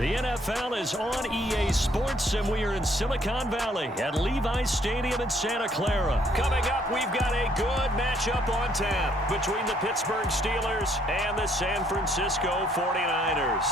The NFL is on EA Sports, and we are in Silicon Valley at Levi's Stadium in Santa Clara. Coming up, we've got a good matchup on tap between the Pittsburgh Steelers and the San Francisco 49ers.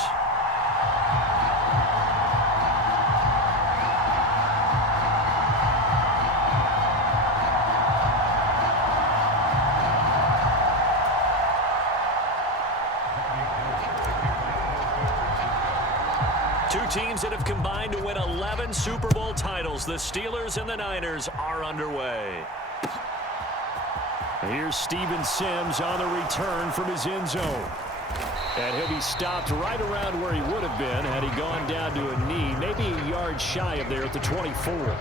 Two teams that have combined to win 11 Super Bowl titles. The Steelers and the Niners are underway. Here's Steven Sims on the return from his end zone. And he'll be stopped right around where he would have been had he gone down to a knee, maybe a yard shy of there at the 24.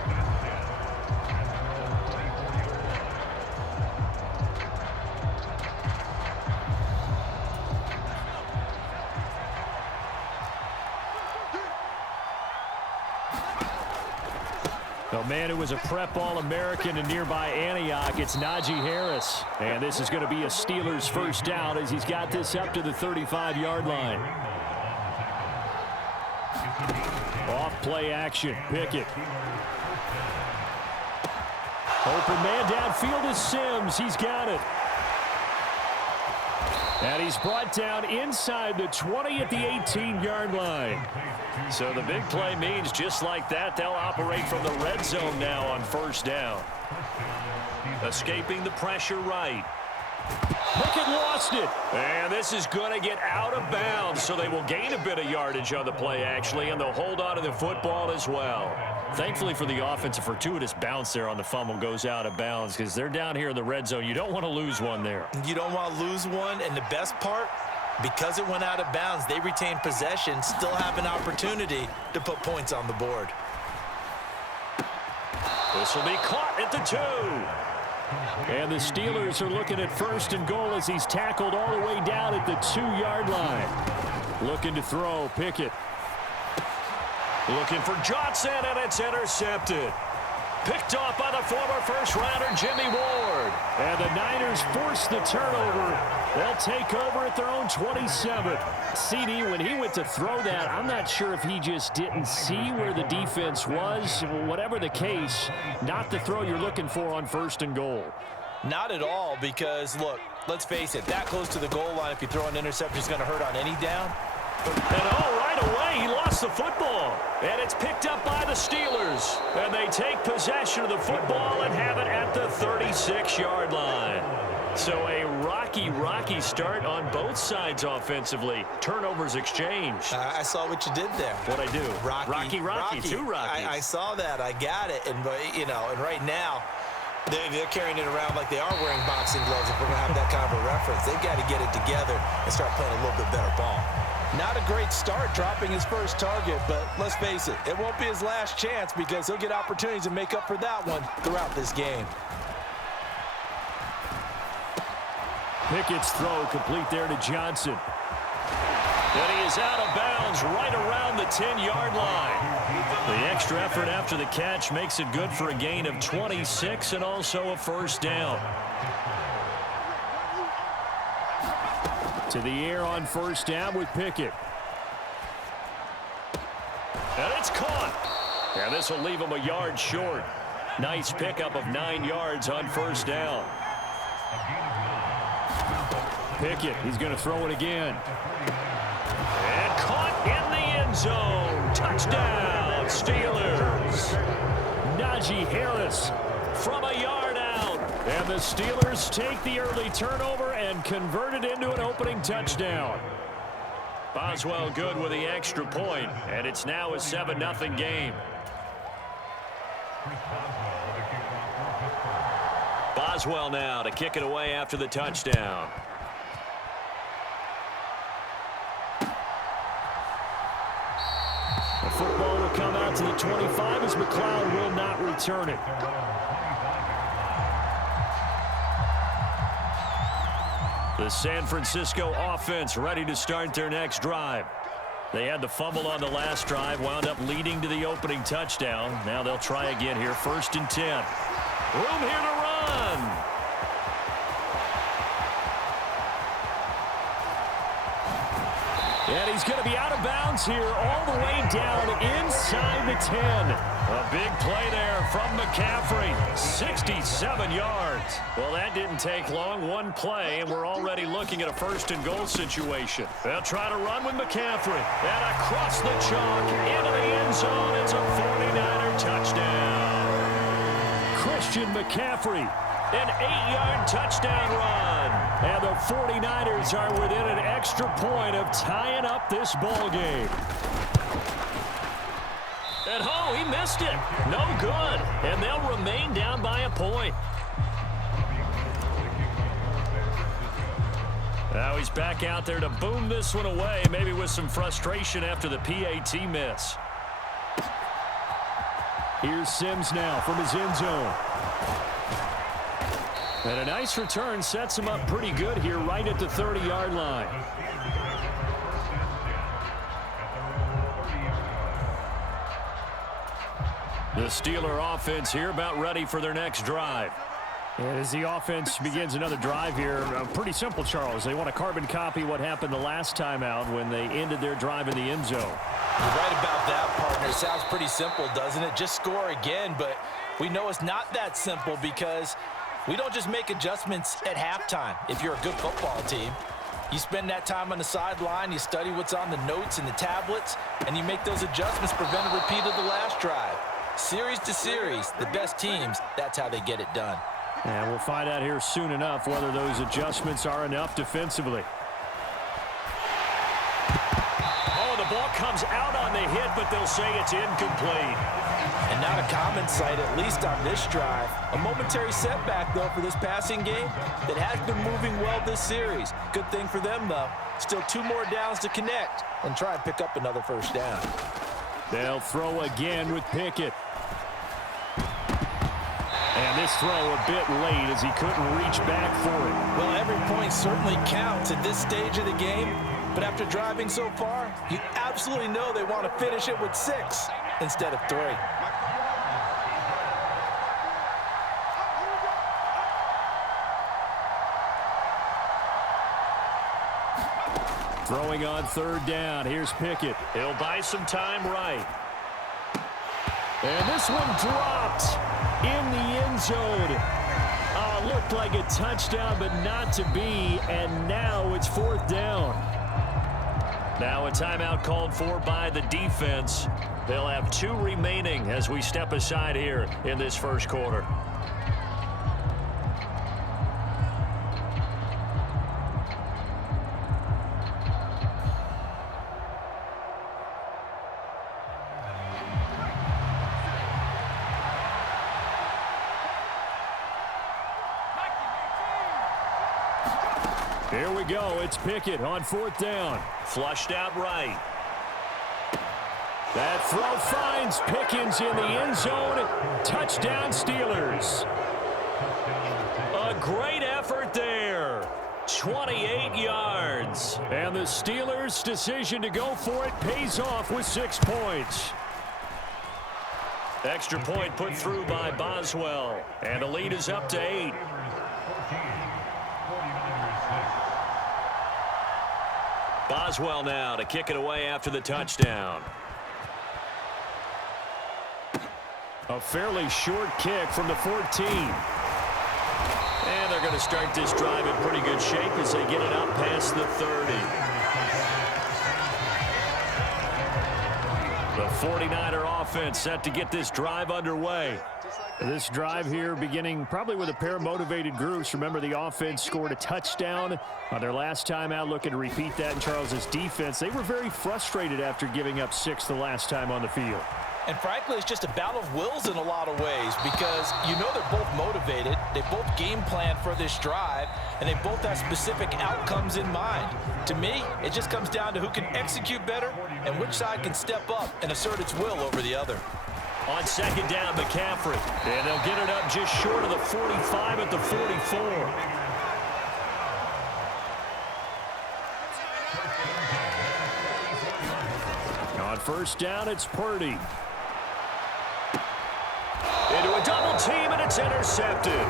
The man who was a prep All-American in nearby Antioch, it's Najee Harris. And this is going to be a Steelers first down as he's got this up to the 35-yard line. Off play action, Pickett. Open man downfield is Sims. He's got it. And he's brought down inside the 20 at the 18-yard line. So the big play means just like that, they'll operate from the red zone now on first down. Escaping the pressure right. Pickett lost it. And this is going to get out of bounds, so they will gain a bit of yardage on the play, actually, and they'll hold on to the football as well. Thankfully for the offense, a fortuitous bounce there on the fumble goes out of bounds because they're down here in the red zone. You don't want to lose one there. You don't want to lose one, and the best part, because it went out of bounds, they retain possession, still have an opportunity to put points on the board. This will be caught at the 2. And the Steelers are looking at first and goal as he's tackled all the way down at the 2-yard line. Looking to throw, Pickett. Looking for Johnson, and it's intercepted. Picked off by the former first-rounder Jimmy Ward. And the Niners force the turnover. They'll take over at their own 27. CD, when he went to throw that, I'm not sure if he just didn't see where the defense was. Whatever the case, not the throw you're looking for on first and goal. Not at all, because, look, let's face it, that close to the goal line, if you throw an interception, is going to hurt on any down. And right away, he lost the football. And it's picked up by the Steelers. And they take possession of the football and have it at the 36-yard line. So a rocky start on both sides offensively. Turnovers exchanged. I saw what you did there. What'd I do? Rocky. Two Rockies. I saw that. I got it. And, and right now, they're carrying it around like they are wearing boxing gloves. If we're going to have that kind of a reference, they've got to get it together and start playing a little bit better ball. Not a great start dropping his first target, but let's face it, it won't be his last chance because he'll get opportunities to make up for that one throughout this game. Pickett's throw complete there to Johnson. And he is out of bounds right around the 10-yard line. The extra effort after the catch makes it good for a gain of 26 and also a first down. To the air on first down with Pickett. And it's caught. And this will leave him a yard short. Nice pickup of 9 yards on first down. Pickett, he's going to throw it again. And caught in the end zone. Touchdown, Steelers. Najee Harris from a yard out. And the Steelers take the early turnover and convert it into an opening touchdown. Boswell good with the extra point, and it's now a 7-0 game. Boswell now to kick it away after the touchdown. The football will come out to the 25 as McLeod will not return it. The San Francisco offense ready to start their next drive. They had the fumble on the last drive, wound up leading to the opening touchdown. Now they'll try again here, 1st and 10. Room here to run. And he's going to be out of bounds here all the way down inside the 10. A big play there from McCaffrey. 67 yards. Well, that didn't take long. One play, and we're already looking at a first-and-goal situation. They'll try to run with McCaffrey. And across the chalk into the end zone. It's a 49er touchdown. Christian McCaffrey. An 8-yard touchdown run. And the 49ers are within an extra point of tying up this ball game. And oh, he missed it. No good. And they'll remain down by a point. Now he's back out there to boom this one away, maybe with some frustration after the PAT miss. Here's Sims now from his end zone. And a nice return sets him up pretty good here right at the 30-yard line. The Steeler offense here about ready for their next drive. And as the offense begins another drive here, pretty simple, Charles. They want to carbon copy what happened the last time out when they ended their drive in the end zone. You're right about that, partner. Sounds pretty simple, doesn't it? Just score again, but we know it's not that simple because we don't just make adjustments at halftime if you're a good football team. You spend that time on the sideline, you study what's on the notes and the tablets, and you make those adjustments, prevent a repeat of the last drive. Series to series, the best teams, that's how they get it done. And we'll find out here soon enough whether those adjustments are enough defensively. Oh, the ball comes out on the hit, but they'll say it's incomplete. And not a common sight, at least on this drive. A momentary setback, though, for this passing game that has been moving well this series. Good thing for them, though. Still 2 more downs to connect and try and pick up another first down. They'll throw again with Pickett. And this throw a bit late as he couldn't reach back for it. Well, every point certainly counts at this stage of the game. But after driving so far, you absolutely know they want to finish it with 6 instead of 3. Throwing on 3rd down. Here's Pickett. He'll buy some time right. And this one dropped in the end zone. Looked like a touchdown, but not to be. And now it's 4th down. Now a timeout called for by the defense. They'll have 2 remaining as we step aside here in this first quarter. Here we go. It's Pickett on 4th down. Flushed out right. That throw finds Pickens in the end zone. Touchdown Steelers. A great effort there. 28 yards. And the Steelers' decision to go for it pays off with 6 points. Extra point put through by Boswell. And the lead is up to 8. Boswell now to kick it away after the touchdown. A fairly short kick from the 14. And they're going to start this drive in pretty good shape as they get it up past the 30. The 49er offense set to get this drive underway. This drive here beginning probably with a pair of motivated groups. Remember, the offense scored a touchdown on their last time out, looking to repeat that in Charles's defense. They were very frustrated after giving up 6 the last time on the field. And frankly, it's just a battle of wills in a lot of ways because you know they're both motivated. They both game plan for this drive, and they both have specific outcomes in mind. To me, it just comes down to who can execute better and which side can step up and assert its will over the other. On 2nd down, McCaffrey. And they'll get it up just short of the 45 at the 44. On 1st down, it's Purdy. Into a double team, and it's intercepted.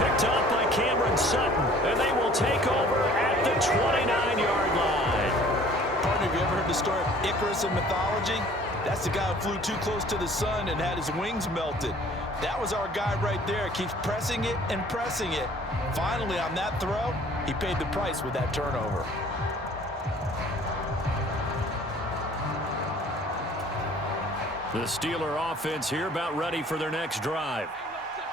Picked up by Cameron Sutton, and they will take over at the 29-yard line. the story of Icarus in mythology? That's the guy who flew too close to the sun and had his wings melted. That was our guy right there. Keeps pressing it and pressing it. Finally, on that throw, he paid the price with that turnover. The Steeler offense here about ready for their next drive.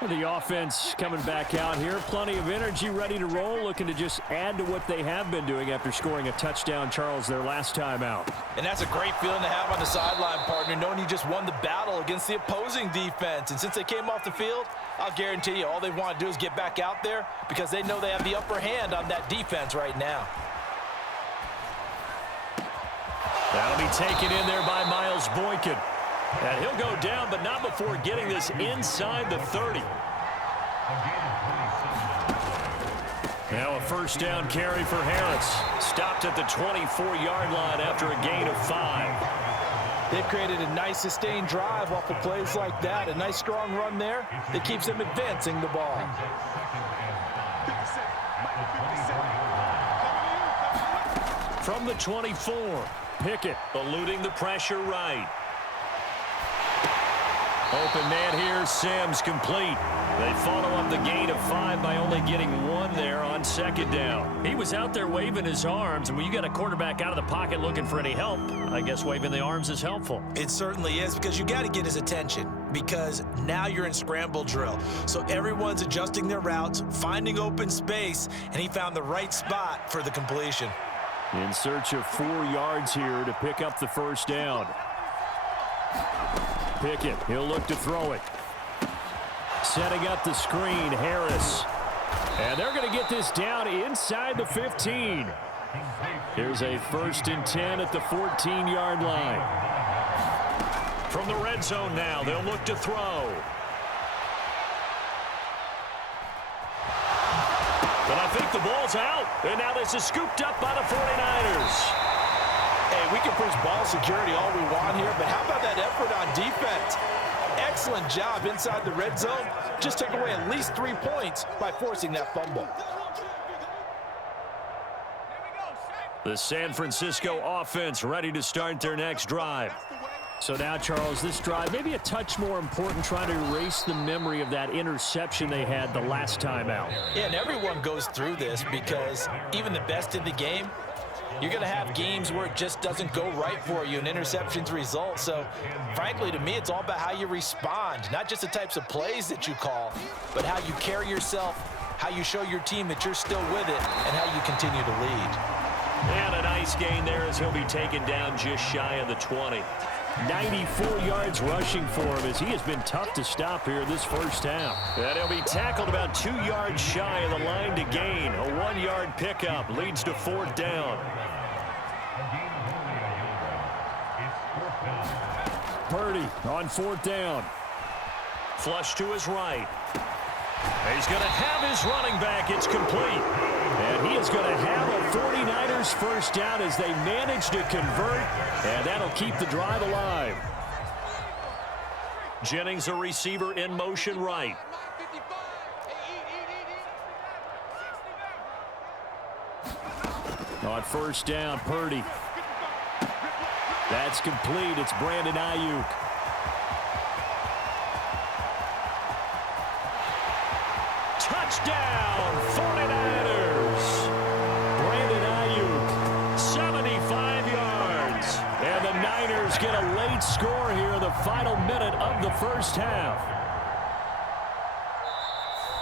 The offense coming back out here. Plenty of energy, ready to roll, looking to just add to what they have been doing after scoring a touchdown, Charles, their last time out. And that's a great feeling to have on the sideline, partner, knowing you just won the battle against the opposing defense. And since they came off the field, I'll guarantee you all they want to do is get back out there because they know they have the upper hand on that defense right now. That'll be taken in there by Miles Boykin. And he'll go down, but not before getting this inside the 30. Now a first down carry for Harris. Stopped at the 24-yard line after a gain of 5. They've created a nice sustained drive off of plays like that. A nice strong run there that keeps them advancing the ball. From the 24, Pickett eluding the pressure right. Open man here, Sims complete. They follow up the gain of 5 by only getting 1 there on second down. He was out there waving his arms, and when you got a quarterback out of the pocket looking for any help, I guess waving the arms is helpful. It certainly is, because you got to get his attention, because now you're in scramble drill. So everyone's adjusting their routes, finding open space, and he found the right spot for the completion. In search of 4 yards here to pick up the first down. Pickett, he'll look to throw it. Setting up the screen, Harris. And they're going to get this down inside the 15. Here's a 1st and 10 at the 14-yard line. From the red zone now, they'll look to throw. But I think the ball's out. And now this is scooped up by the 49ers. Hey, we can preach ball security all we want here, but how about that effort on defense? Excellent job inside the red zone. Just took away at least 3 points by forcing that fumble. The San Francisco offense ready to start their next drive. So now, Charles, this drive maybe a touch more important, trying to erase the memory of that interception they had the last time out. Yeah, and everyone goes through this because even the best in the game, you're going to have games where it just doesn't go right for you and interceptions result. So, frankly, to me, it's all about how you respond, not just the types of plays that you call, but how you carry yourself, how you show your team that you're still with it, and how you continue to lead. And a nice gain there as he'll be taken down just shy of the 20. 94 yards rushing for him as he has been tough to stop here this first half. And he'll be tackled about 2 yards shy of the line to gain. A 1-yard pickup leads to 4th down. Purdy on 4th down. Flush to his right. He's going to have his running back. It's complete. And he is going to have a 49ers first down as they manage to convert. And that'll keep the drive alive. Jennings, a receiver in motion right. On first down, Purdy. That's complete. It's Brandon Ayuk. Touchdown, 49ers. Brandon Ayuk, 75 yards. And the Niners get a late score here in the final minute of the first half.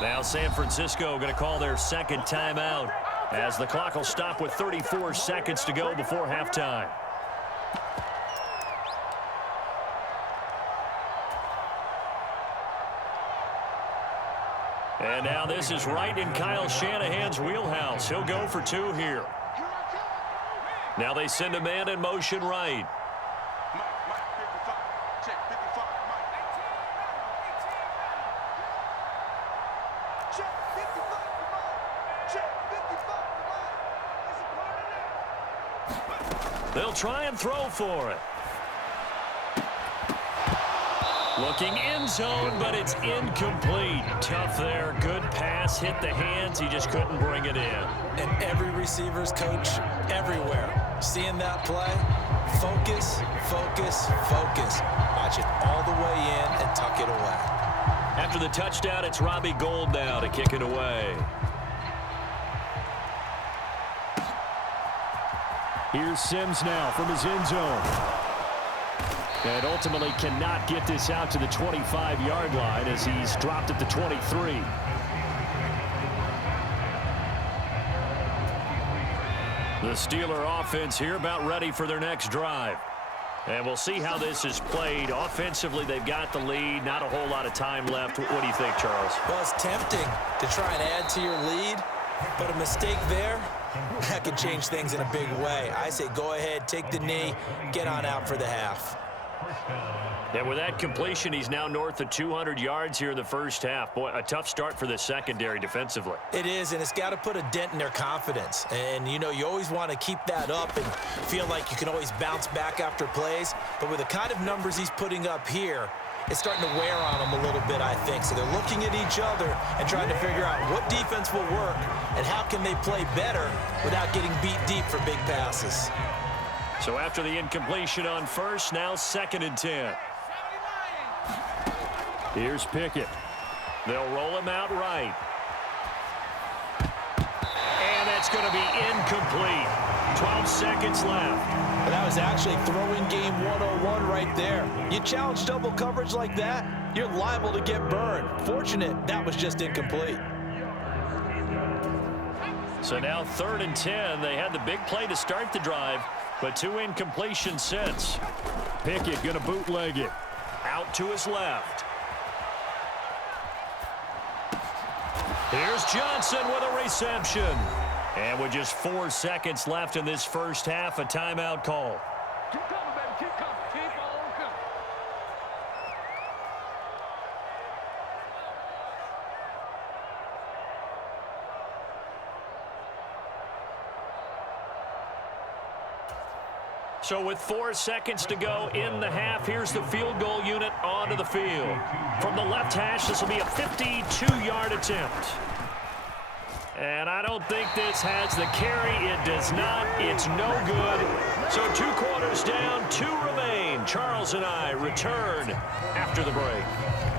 Now San Francisco going to call their second timeout as the clock will stop with 34 seconds to go before halftime. And now this is right in Kyle Shanahan's wheelhouse. He'll go for 2 here. Now they send a man in motion right. They'll try and throw for it. Looking end zone, but it's incomplete. Tough there. Good pass. Hit the hands. He just couldn't bring it in. And every receiver's coach everywhere, seeing that play, Focus, focus, focus. Watch it all the way in and tuck it away. After the touchdown, it's Robbie Gould now to kick it away. Here's Sims now from his end zone. And ultimately cannot get this out to the 25-yard line as he's dropped at the 23. The Steeler offense here about ready for their next drive. And we'll see how this is played. Offensively, they've got the lead. Not a whole lot of time left. What do you think, Charles? Well, it's tempting to try and add to your lead, but a mistake there, that could change things in a big way. I say go ahead, take the knee, get on out for the half. And with that completion, he's now north of 200 yards here in the first half. Boy, a tough start for the secondary defensively. It is, and it's got to put a dent in their confidence. And, you know, you always want to keep that up and feel like you can always bounce back after plays. But with the kind of numbers he's putting up here, it's starting to wear on them a little bit, I think. So they're looking at each other and trying to figure out what defense will work and how can they play better without getting beat deep for big passes. So after the incompletion on first, now 2nd and 10. Here's Pickett. They'll roll him out right. And that's going to be incomplete. 12 seconds left. And that was actually throwing game 101 right there. You challenge double coverage like that, you're liable to get burned. Fortunate that was just incomplete. So now 3rd and 10. They had the big play to start the drive, but 2 incompletions since. Pickett going to bootleg it. Out to his left. Here's Johnson with a reception. And with just 4 seconds left in this first half, a timeout call. Keep coming, baby. Keep coming. Keep on coming. So with 4 seconds to go in the half, here's the field goal unit onto the field. From the left hash, this will be a 52-yard attempt. And I don't think this has the carry. It does not. It's no good. So 2 quarters down, 2 remain. Charles and I return after the break.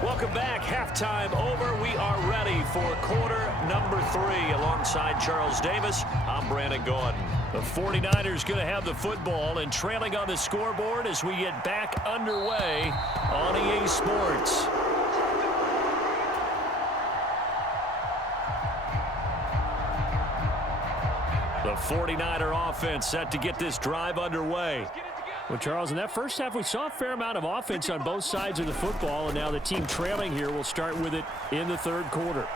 Welcome back. Halftime over. We are ready for quarter number 3. Alongside Charles Davis, I'm Brandon Gaudin. The 49ers going to have the football and trailing on the scoreboard as we get back underway on EA Sports. The 49er offense set to get this drive underway. Well, Charles, in that first half, we saw a fair amount of offense on both sides of the football, and now the team trailing here will start with it in the 3rd quarter.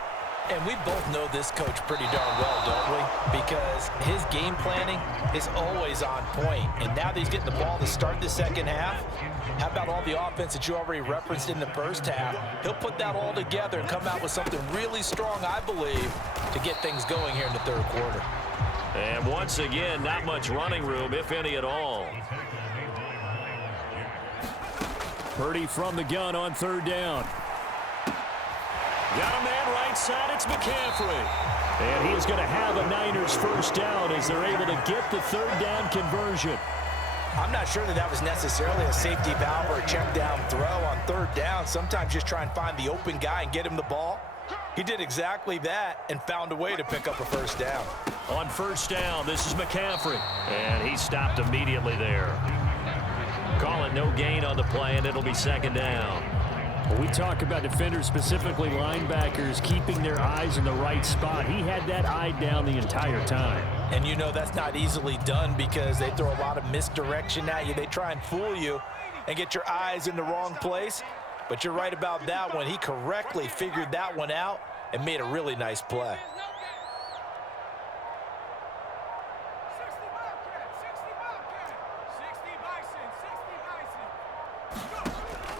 And we both know this coach pretty darn well, don't we? Because his game planning is always on point. And now that he's getting the ball to start the second half, how about all the offense that you already referenced in the first half? He'll put that all together and come out with something really strong, I believe, to get things going here in the 3rd quarter. And once again, not much running room, if any at all. Purdy from the gun on 3rd down. Got a man right side, it's McCaffrey. And he is going to have a Niners first down as they're able to get the 3rd down conversion. I'm not sure that was necessarily a safety valve or a check down throw on 3rd down. Sometimes just try and find the open guy and get him the ball. He did exactly that and found a way to pick up a first down. On 1st down, this is McCaffrey. And he stopped immediately there. Call it no gain on the play, and it'll be 2nd down. Well, we talk about defenders, specifically linebackers, keeping their eyes in the right spot. He had that eye down the entire time. And you know that's not easily done because they throw a lot of misdirection at you. They try and fool you and get your eyes in the wrong place. But you're right about that one. He correctly figured that one out and made a really nice play.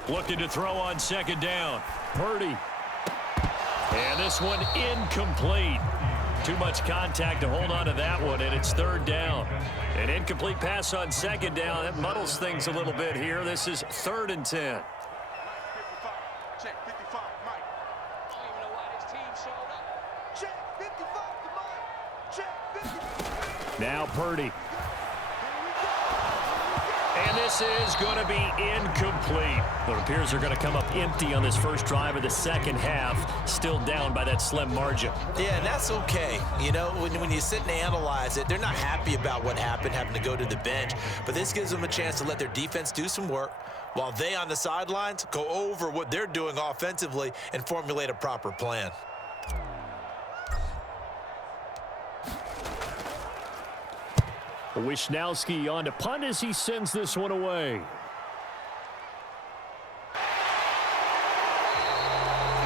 Looking to throw on 2nd down. Purdy. And this one incomplete. Too much contact to hold on to that one, and it's 3rd down. An incomplete pass on 2nd down. That muddles things a little bit here. This is 3rd and 10. Check 55, Mike. I don't even know why this team showed up. Check 55 to Mike. Check 55. Now Purdy. And this is going to be incomplete. It appears they're going to come up empty on this first drive of the second half, still down by that slim margin. Yeah, and that's okay. You know, when you sit and analyze it, they're not happy about what happened, having to go to the bench. But this gives them a chance to let their defense do some work while they on the sidelines go over what they're doing offensively and formulate a proper plan. Wisnowski on to punt as he sends this one away.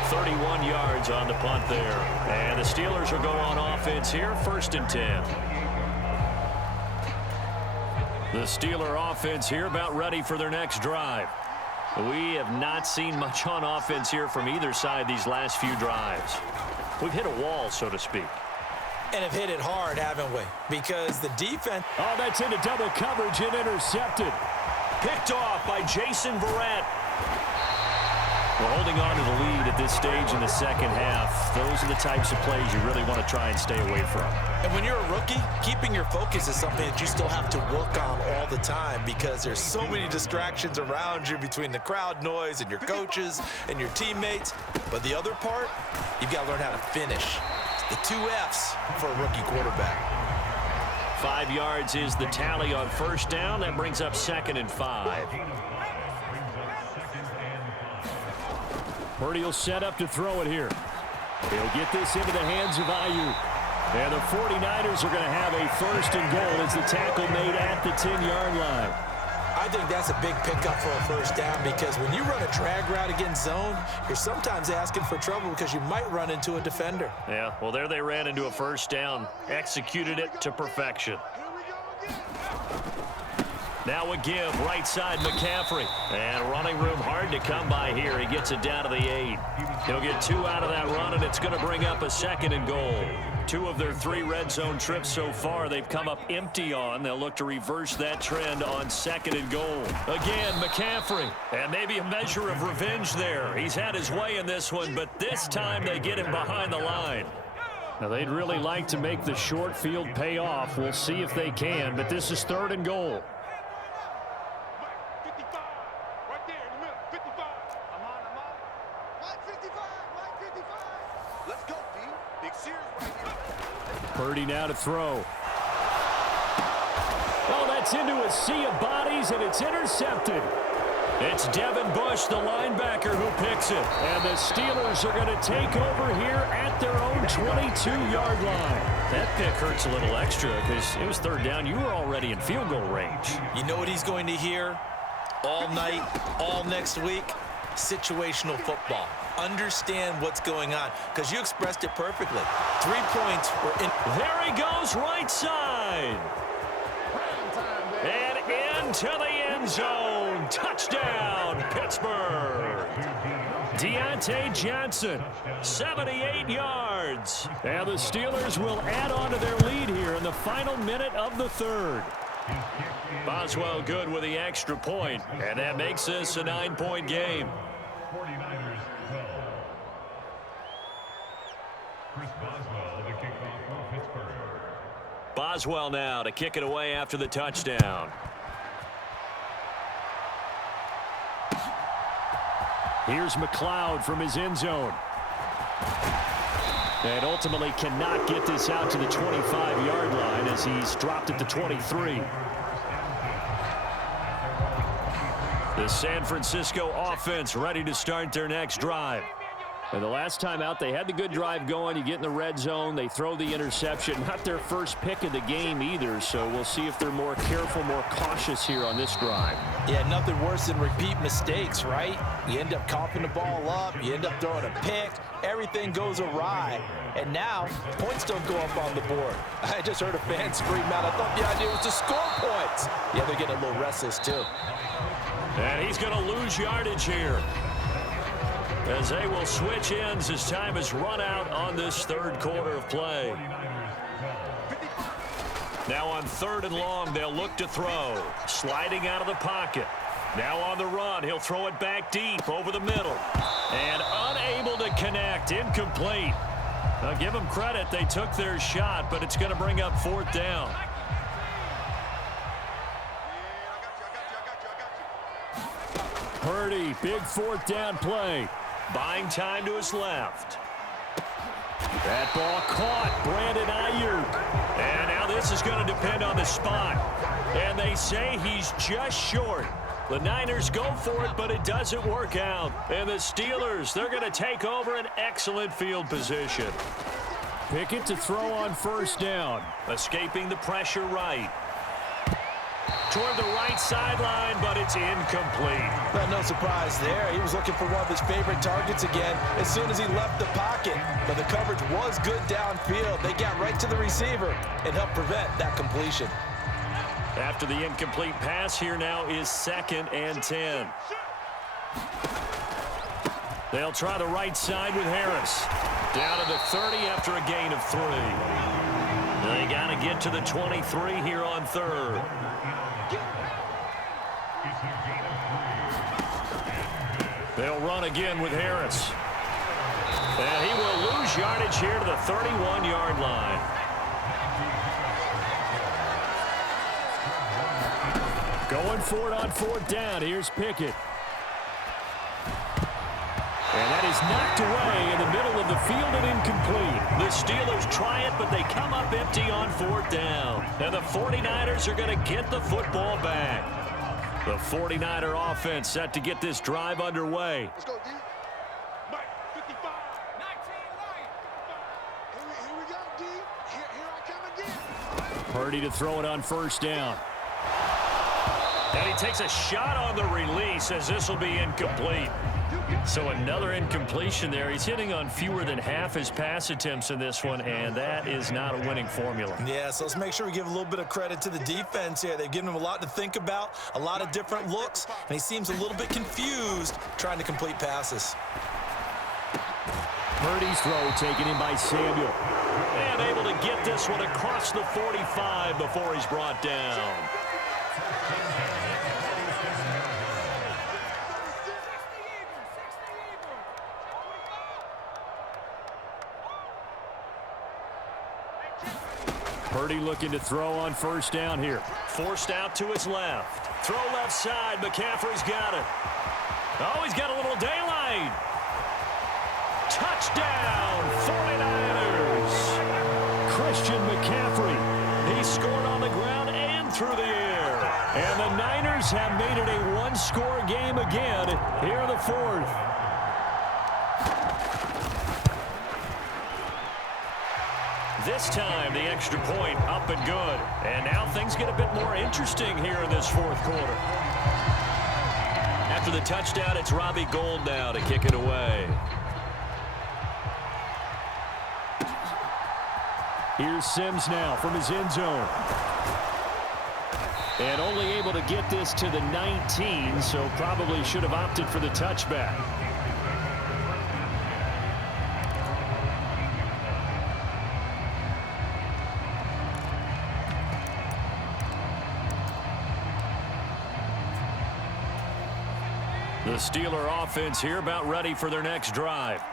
31 yards on the punt there. And the Steelers will go on offense here, 1st and 10. The Steeler offense here about ready for their next drive. We have not seen much on offense here from either side these last few drives. We've hit a wall, so to speak. And have hit it hard, haven't we? Because the defense... Oh, that's into double coverage and intercepted. Picked off by Jason Verrett. We're holding on to the lead at this stage in the second half. Those are the types of plays you really want to try and stay away from. And when you're a rookie, keeping your focus is something that you still have to work on all the time because there's so many distractions around you between the crowd noise and your coaches and your teammates. But the other part, you've got to learn how to finish. The 2 F's for a rookie quarterback. 5 yards is the tally on first down. That brings up 2nd and 5. Purdy will set up to throw it here. He'll get this into the hands of Ayuk. And the 49ers are going to have a 1st and goal as the tackle made at the 10-yard line. I think that's a big pickup for a first down because when you run a drag route against zone, you're sometimes asking for trouble because you might run into a defender. Yeah, well, there they ran into a first down. Executed it to perfection. Now a give, right side McCaffrey. And running room hard to come by here. He gets it down to the 8. He'll get 2 out of that run, and it's going to bring up a 2nd and goal. 2 of their 3 red zone trips so far they've come up empty on. They'll look to reverse that trend on 2nd and goal. Again, McCaffrey. And maybe a measure of revenge there. He's had his way in this one, but this time they get him behind the line. Now, they'd really like to make the short field pay off. We'll see if they can, but this is 3rd and goal. Purdy now to throw. Oh, that's into a sea of bodies, and it's intercepted. It's Devin Bush, the linebacker, who picks it. And the Steelers are going to take over here at their own 22-yard line. That pick hurts a little extra because it was 3rd down. You were already in field goal range. You know what he's going to hear all night, all next week? Situational football. Understand what's going on because you expressed it perfectly. 3 points were in. There he goes, right side. And into the end zone. Touchdown, Pittsburgh. Deontay Johnson, 78 yards. And the Steelers will add on to their lead here in the final minute of the 3rd. Boswell good with the extra point, and that makes this a 9-point game. Boswell now to kick it away after the touchdown. Here's McLeod from his end zone. And ultimately cannot get this out to the 25-yard line as he's dropped it to 23. The San Francisco offense ready to start their next drive. And the last time out, they had the good drive going. You get in the red zone, they throw the interception. Not their first pick of the game either, so we'll see if they're more careful, more cautious here on this drive. Yeah, nothing worse than repeat mistakes, right? You end up coughing the ball up, you end up throwing a pick, everything goes awry. And now, points don't go up on the board. I just heard a fan scream out, I thought the idea was to score points. Yeah, they're getting a little restless too. And he's going to lose yardage here, as they will switch ends as time is run out on this 3rd quarter of play. Now on 3rd and long, they'll look to throw. Sliding out of the pocket. Now on the run, he'll throw it back deep over the middle. And unable to connect, incomplete. Now give them credit, they took their shot, but it's going to bring up 4th down. Purdy, big fourth down play. Buying time to his left. That ball caught. Brandon Ayuk. And now this is going to depend on the spot. And they say he's just short. The Niners go for it, but it doesn't work out. And the Steelers, they're going to take over an excellent field position. Pickett to throw on first down. Escaping the pressure right. Toward the right sideline, but it's incomplete. Well, no surprise there. He was looking for one of his favorite targets again as soon as he left the pocket. But the coverage was good downfield. They got right to the receiver and helped prevent that completion. After the incomplete pass, here now is 2nd and 10. They'll try the right side with Harris. Down to the 30 after a gain of 3. They got to get to the 23 here on 3rd. They'll run again with Harris. And he will lose yardage here to the 31-yard line. Going for it on 4th down. Here's Pickett. And that is knocked away in the middle of the field and incomplete. The Steelers try it, but they come up empty on 4th down. And the 49ers are going to get the football back. The 49er offense set to get this drive underway. Let's go, D. Mike, 55. 19, right. Here we go, D. Here I come again. Purdy to throw it on first down. And he takes a shot on the release as this will be incomplete. So another incompletion there. He's hitting on fewer than half his pass attempts in this one, and that is not a winning formula. Yeah, so let's make sure we give a little bit of credit to the defense here. They've given him a lot to think about, a lot of different looks, and he seems a little bit confused trying to complete passes. Purdy's throw taken in by Samuel. And able to get this one across the 45 before he's brought down. Purdy looking to throw on first down here. Forced out to his left. Throw left side. McCaffrey's got it. Oh, he's got a little daylight. Touchdown, 49ers. Christian McCaffrey. He scored on the ground and through the air. And the Niners have made it a one-score game again here in the 4th. This time, the extra point up and good. And now things get a bit more interesting here in this 4th quarter. After the touchdown, it's Robbie Gould now to kick it away. Here's Sims now from his end zone. And only able to get this to the 19, so probably should have opted for the touchback. The Steeler offense here about ready for their next drive.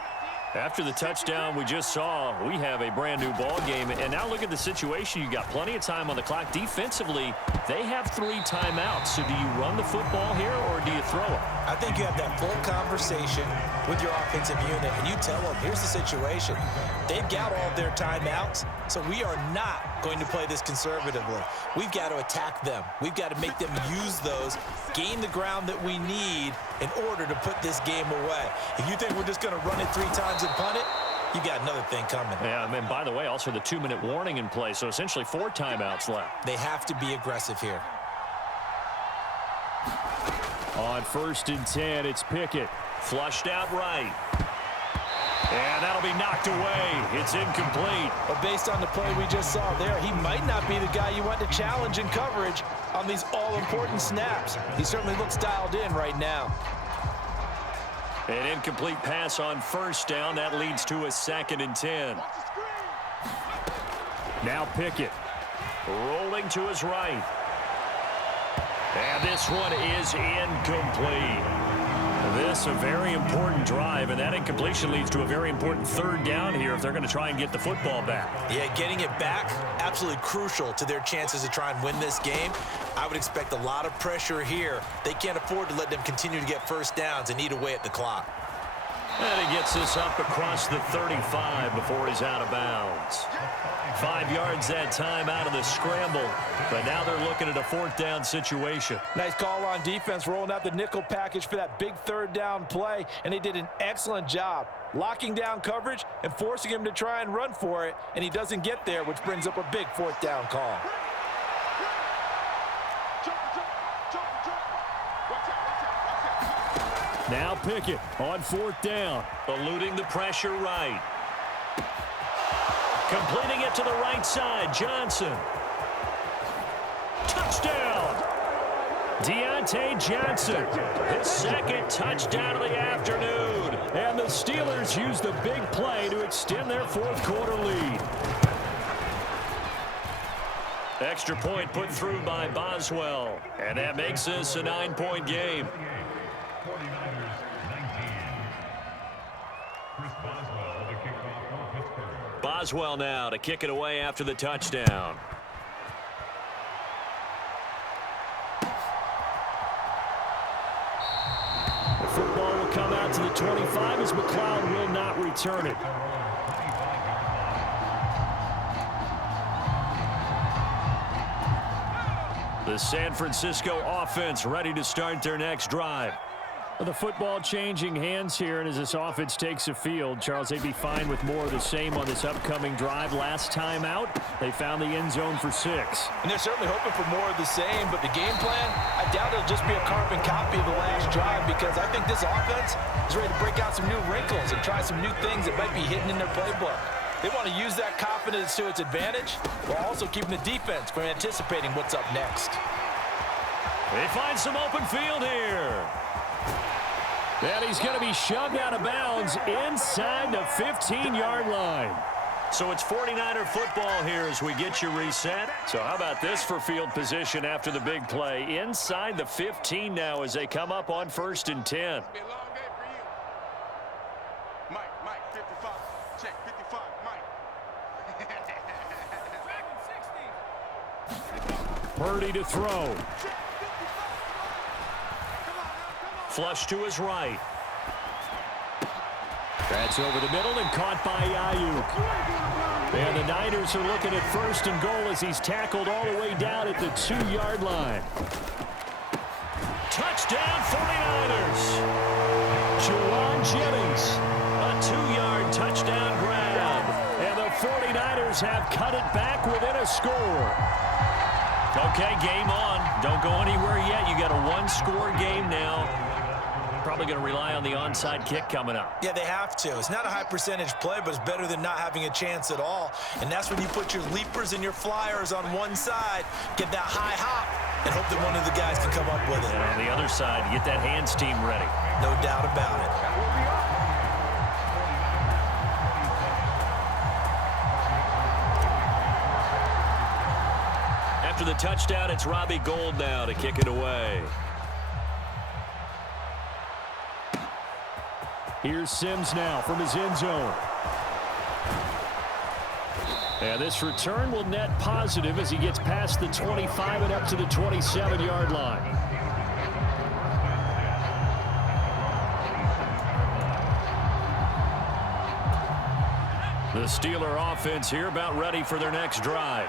After the touchdown we just saw, we have a brand new ball game. And now look at the situation. You got plenty of time on the clock. Defensively, they have 3 timeouts. So do you run the football here or do you throw it? I think you have that full conversation with your offensive unit, and you tell them, here's the situation. They've got all of their timeouts, so we are not going to play this conservatively. We've got to attack them. We've got to make them use those, gain the ground that we need in order to put this game away. If you think we're just going to run it 3 times and punt it, you got another thing coming. Yeah, and by the way, also the 2-minute warning in play, so essentially 4 timeouts left. They have to be aggressive here. On 1st and 10, it's Pickett. Flushed out right. And that'll be knocked away. It's incomplete. But based on the play we just saw there, he might not be the guy you want to challenge in coverage on these all-important snaps. He certainly looks dialed in right now. An incomplete pass on 1st down. That leads to a 2nd and 10. Now Pickett. Rolling to his right. And this one is incomplete. This a very important drive, and that incompletion leads to a very important third down here if they're going to try and get the football back. Yeah, getting it back, absolutely crucial to their chances to try and win this game. I would expect a lot of pressure here. They can't afford to let them continue to get first downs and eat away at the clock. And he gets this up across the 35 before he's out of bounds. 5 yards that time out of the scramble, but now they're looking at a fourth down situation. Nice call on defense, rolling out the nickel package for that big third down play, and they did an excellent job locking down coverage and forcing him to try and run for it, and he doesn't get there, which brings up a big fourth down call. Now Pickett on fourth down, eluding the pressure right. Completing it to the right side, Johnson. Touchdown! Deontay Johnson, his second touchdown of the afternoon. And the Steelers use the big play to extend their fourth quarter lead. Extra point put through by Boswell. And that makes this a 9-point game. Boswell now to kick it away after the touchdown. The football will come out to the 25 as McLeod will not return it. The San Francisco offense ready to start their next drive. The football changing hands here, and as this offense takes the field, Charles, they'd be fine with more of the same on this upcoming drive. Last time out, they found the end zone for 6. And they're certainly hoping for more of the same, but the game plan, I doubt it'll just be a carbon copy of the last drive, because I think this offense is ready to break out some new wrinkles and try some new things that might be hidden in their playbook. They want to use that confidence to its advantage while also keeping the defense from anticipating what's up next. They find some open field here. And he's going to be shoved out of bounds inside the 15-yard line. So it's 49er football here as we get you reset. So how about this for field position after the big play? Inside the 15 now as they come up on 1st and 10. Mike, 55. Check, 55, Mike. Purdy to throw. Flush to his right. That's over the middle and caught by Ayuk. And the Niners are looking at 1st and goal as he's tackled all the way down at the 2-yard line. Touchdown 49ers. Jawan Jennings, a 2-yard touchdown grab. And the 49ers have cut it back within a score. Okay, game on. Don't go anywhere yet. You got a 1-score game now. Probably going to rely on the onside kick coming up. Yeah, they have to. It's not a high percentage play, but it's better than not having a chance at all. And that's when you put your leapers and your flyers on one side, get that high hop, and hope that one of the guys can come up with it. And on the other side, get that hands team ready. No doubt about it. After the touchdown, it's Robbie Gould now to kick it away. Here's Sims now from his end zone. And this return will net positive as he gets past the 25 and up to the 27-yard line. The Steeler offense here about ready for their next drive.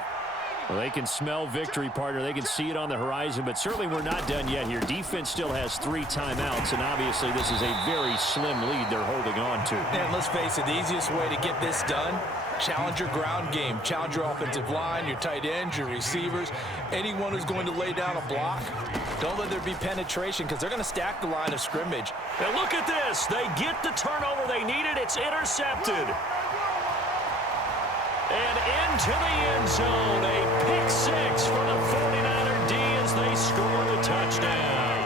Well, they can smell victory, partner. They can see it on the horizon, but certainly we're not done yet here. Defense still has 3 timeouts, and obviously this is a very slim lead they're holding on to. And let's face it, the easiest way to get this done, challenge your ground game. Challenge your offensive line, your tight ends, your receivers, anyone who's going to lay down a block. Don't let there be penetration because they're going to stack the line of scrimmage. And look at this. They get the turnover they needed. It's intercepted. And into the end zone, a pick 6 for the 49er D as they score the touchdown.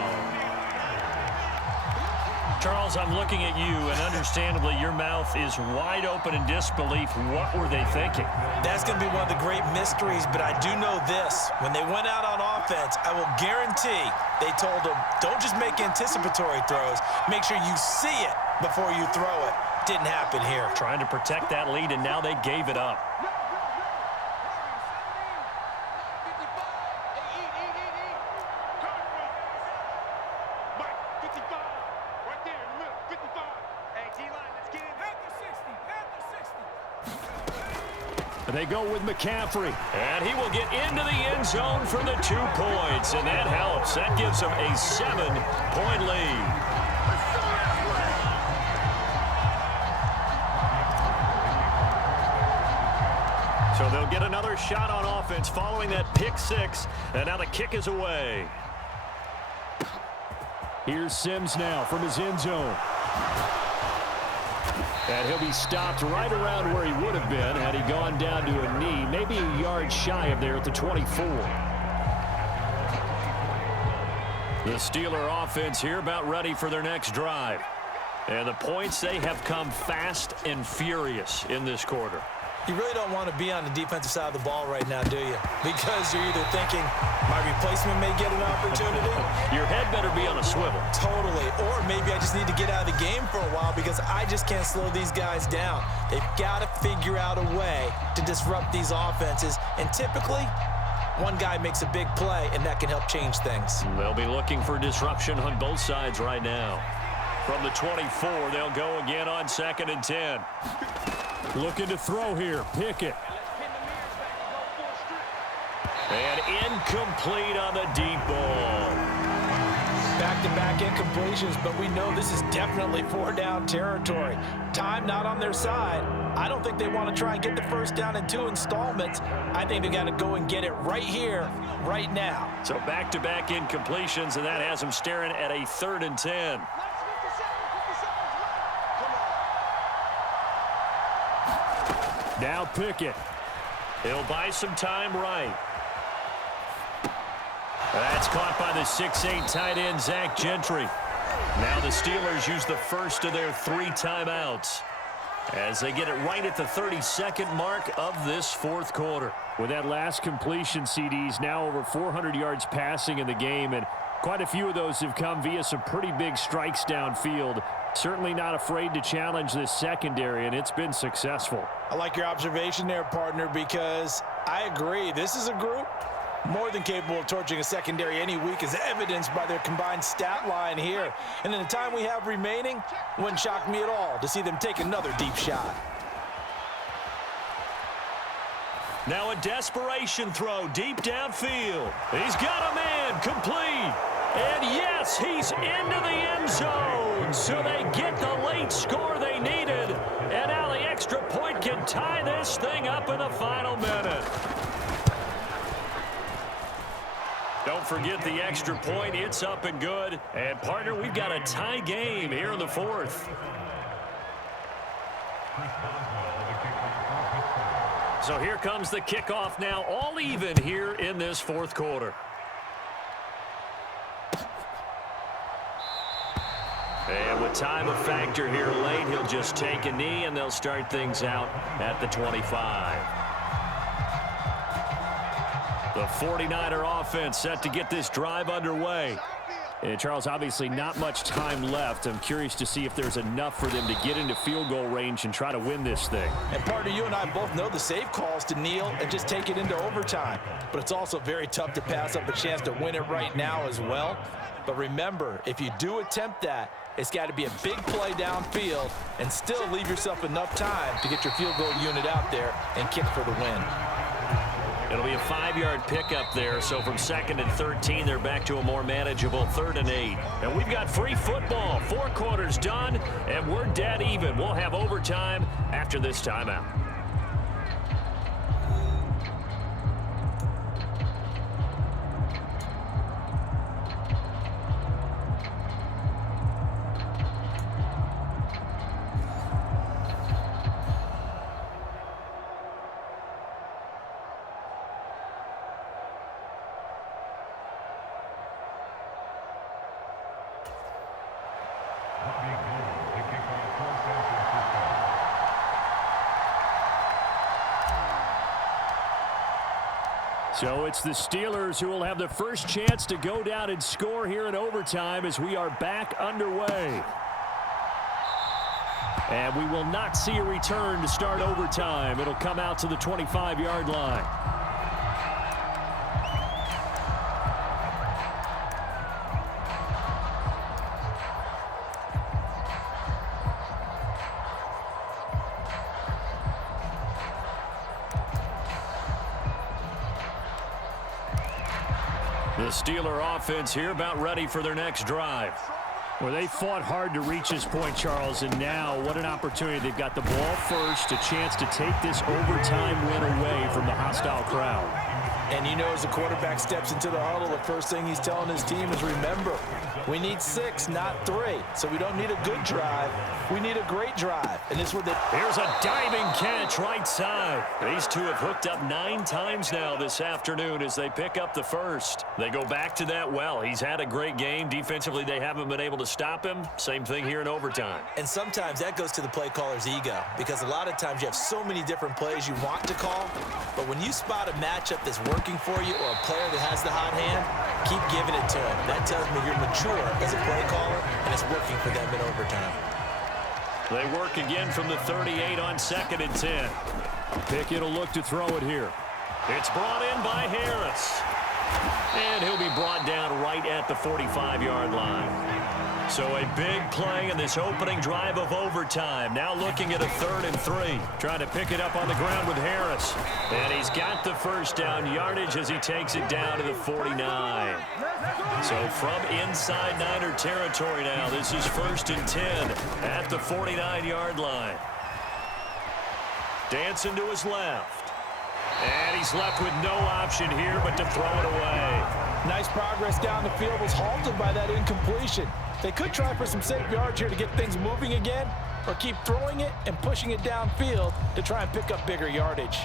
Charles, I'm looking at you, and understandably, your mouth is wide open in disbelief. What were they thinking? That's going to be one of the great mysteries, but I do know this. When they went out on offense, I will guarantee they told them, don't just make anticipatory throws. Make sure you see it before you throw it. Didn't happen here. Trying to protect that lead, and now they gave it up. They go with McCaffrey, and he will get into the end zone for the 2 points, and that helps. That gives them a 7-point lead. So they'll get another shot on offense following that pick 6, and now the kick is away. Here's Sims now from his end zone. And he'll be stopped right around where he would have been had he gone down to a knee, maybe a yard shy of there at the 24. The Steeler offense here about ready for their next drive. And the points, they have come fast and furious in this quarter. You really don't want to be on the defensive side of the ball right now, do you? Because you're either thinking, my replacement may get an opportunity. Your head better be on a swivel. Totally. Or maybe I just need to get out of the game for a while because I just can't slow these guys down. They've got to figure out a way to disrupt these offenses. And typically, one guy makes a big play, and that can help change things. They'll be looking for disruption on both sides right now. From the 24, they'll go again on 2nd and 10. Looking to throw here. Pickett. And incomplete on the deep ball. Back-to-back incompletions, but we know this is definitely 4-down territory. Time not on their side. I don't think they want to try and get the first down in 2 installments. I think they got to go and get it right here, right now. So back-to-back incompletions, and that has them staring at a 3rd and 10. Now Pickett. He'll buy some time right. That's caught by the 6'8" tight end, Zach Gentry. Now the Steelers use the first of their 3 timeouts as they get it right at the 32nd mark of this 4th quarter. With that last completion, CD's now over 400 yards passing in the game, and quite a few of those have come via some pretty big strikes downfield. Certainly not afraid to challenge this secondary, and it's been successful. I like your observation there, partner, because I agree. This is a group more than capable of torching a secondary any week, as evidenced by their combined stat line here. And in the time we have remaining, wouldn't shock me at all to see them take another deep shot. Now a desperation throw deep downfield. He's got a man, complete. And yes, he's into the end zone. So they get the late score they needed. And now the extra point can tie this thing up in the final minute. Don't forget the extra point. It's up and good. And, partner, we've got a tie game here in the 4th. So here comes the kickoff now, all even here in this 4th quarter. And with time a factor here late, he'll just take a knee, and they'll start things out at the 25. The 49er offense set to get this drive underway. And Charles, obviously not much time left. I'm curious to see if there's enough for them to get into field goal range and try to win this thing. And partner, you and I both know the safe calls to kneel and just take it into overtime. But it's also very tough to pass up a chance to win it right now as well. But remember, if you do attempt that, it's got to be a big play downfield and still leave yourself enough time to get your field goal unit out there and kick for the win. It'll be a 5-yard pickup there, so from 2nd and 13, they're back to a more manageable 3rd and 8. And we've got free football. 4 quarters done, and we're dead even. We'll have overtime after this timeout. So it's the Steelers who will have the first chance to go down and score here in overtime as we are back underway. And we will not see a return to start overtime. It'll come out to the 25-yard line. The Steeler offense here about ready for their next drive. Well, they fought hard to reach this point, Charles, and now what an opportunity. They've got the ball first, a chance to take this overtime win away from the hostile crowd. And you know, as the quarterback steps into the huddle, the first thing he's telling his team is, remember, we need 6, not 3. So we don't need a good drive. We need a great drive. And this is what Here's a diving catch right side. These two have hooked up 9 times now this afternoon as they pick up the first. They go back to that well. He's had a great game. Defensively, they haven't been able to stop him. Same thing here in overtime. And sometimes that goes to the play caller's ego, because a lot of times you have so many different plays you want to call, but when you spot a matchup that's working for you or a player that has the hot hand, keep giving it to him. That tells me you're mature as a play caller, and it's working for them in overtime. They work again from the 38 on 2nd and 10. Pickett will look to throw it here. It's brought in by Harris. And he'll be brought down right at the 45-yard line. So a big play in this opening drive of overtime. Now looking at a 3rd and 3. Trying to pick it up on the ground with Harris. And he's got the first down yardage as he takes it down to the 49. So from inside Niner territory now, this is 1st and 10 at the 49-yard line. Dancing to his left. And he's left with no option here but to throw it away. nice progress down the field was halted by that incompletion. They could try for some safe yards here to get things moving again, or keep throwing it and pushing it downfield to try and pick up bigger yardage.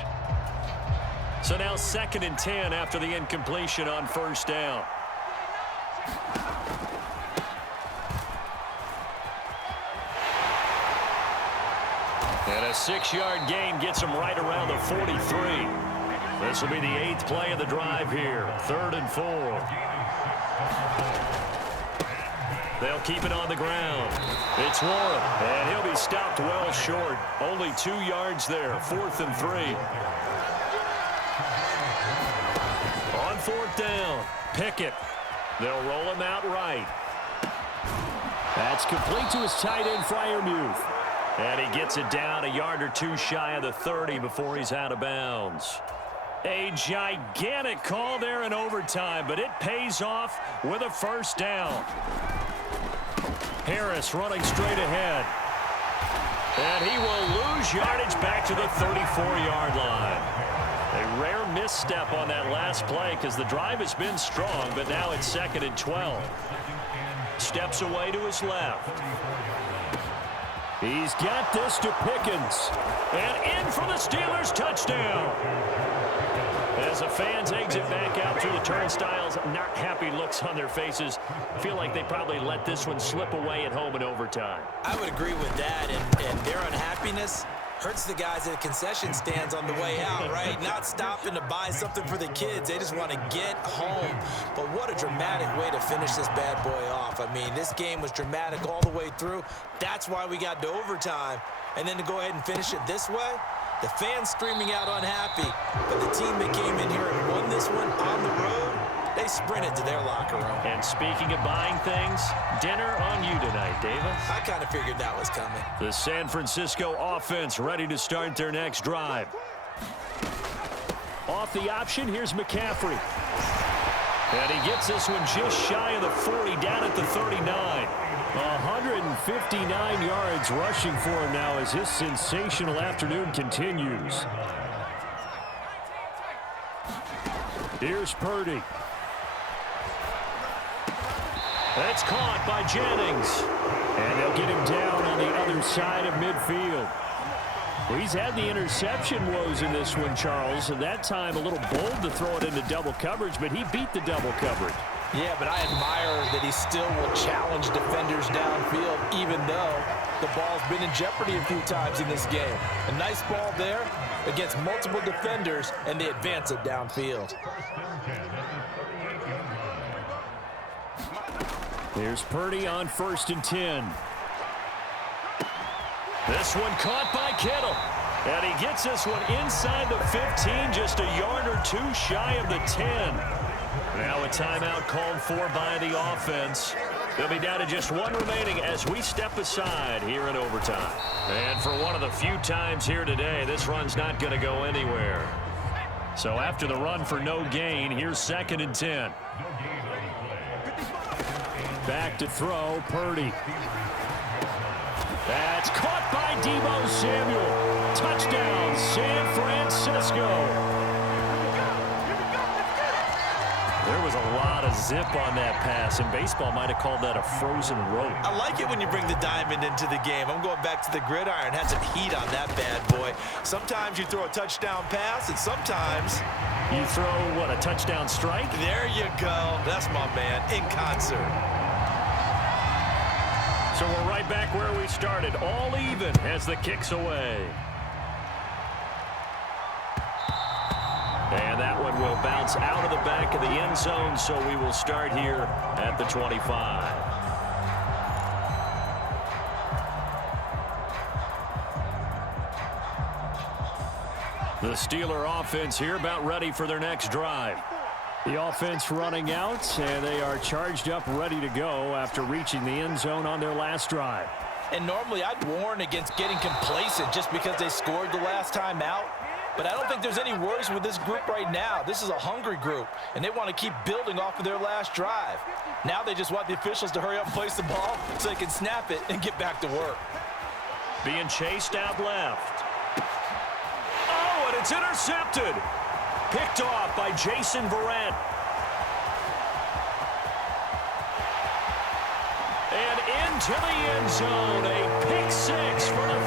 So now 2nd and 10 after the incompletion on 1st down. And a 6-yard gain gets him right around the 43. This will be the 8th play of the drive here. 3rd and 4. They'll keep it on the ground. It's Warren, and he'll be stopped well short. Only 2 yards there. 4th and 3. On 4th down, Pickett. They'll roll him out right. That's complete to his tight end, Freiermuth. And he gets it down a yard or two shy of the 30 before he's out of bounds. A gigantic call there in overtime, but it pays off with a 1st down. Harris running straight ahead. And he will lose yardage back to the 34-yard line. A rare misstep on that last play because the drive has been strong, but now it's 2nd and 12. Steps away to his left. He's got this to Pickens. And in for the Steelers, touchdown. As the fans exit back out through the turnstiles, not happy looks on their faces. Feel like they probably let this one slip away at home in overtime. I would agree with that, and their unhappiness hurts the guys at the concession stands on the way out, right? Not stopping to buy something for the kids. They just want to get home. But what a dramatic way to finish this bad boy off. I mean, this game was dramatic all the way through. That's why we got to overtime. And then to go ahead and finish it this way, the fans streaming out unhappy. But the team that came in here and won this one on the road, they sprinted to their locker room. And speaking of buying things, dinner on you tonight, Davis. I kind of figured that was coming. The San Francisco offense ready to start their next drive. Off the option, here's McCaffrey. And he gets this one just shy of the 40, down at the 39. 159 yards rushing for him now as his sensational afternoon continues. Here's Purdy. That's caught by Jennings. And they'll get him down on the other side of midfield. Well, he's had the interception woes in this one, Charles, and that time a little bold to throw it into double coverage, but he beat the double coverage. Yeah, but I admire that he still will challenge defenders downfield, even though the ball's been in jeopardy a few times in this game. A nice ball there against multiple defenders, and they advance it downfield. Here's Purdy on 1st and 10. This one caught by Kittle. And he gets this one inside the 15, just a yard or two shy of the 10. Now a timeout called for by the offense. They'll be down to just one remaining as we step aside here in overtime. And for one of the few times here today, this run's not going to go anywhere. So after the run for no gain, here's 2nd and 10. Back to throw, Purdy. That's caught by Deebo Samuel. Touchdown, San Francisco. There was a lot of zip on that pass, and baseball might have called that a frozen rope. I like it when you bring the diamond into the game. I'm going back to the gridiron. Had some heat on that bad boy. Sometimes you throw a touchdown pass, and sometimes you throw, what, a touchdown strike? There you go. That's my man, in concert. So we're right back where we started, all even as the kick's away. And that one will bounce out of the back of the end zone, so we will start here at the 25. The Steeler offense here about ready for their next drive. The offense running out, and they are charged up, ready to go after reaching the end zone on their last drive. And normally I'd warn against getting complacent just because they scored the last time out. But I don't think there's any worries with this group right now. This is a hungry group, and they want to keep building off of their last drive. Now they just want the officials to hurry up and place the ball so they can snap it and get back to work. Being chased out left. Oh, and it's intercepted. Picked off by Jason Verrett. And into the end zone. A pick six for the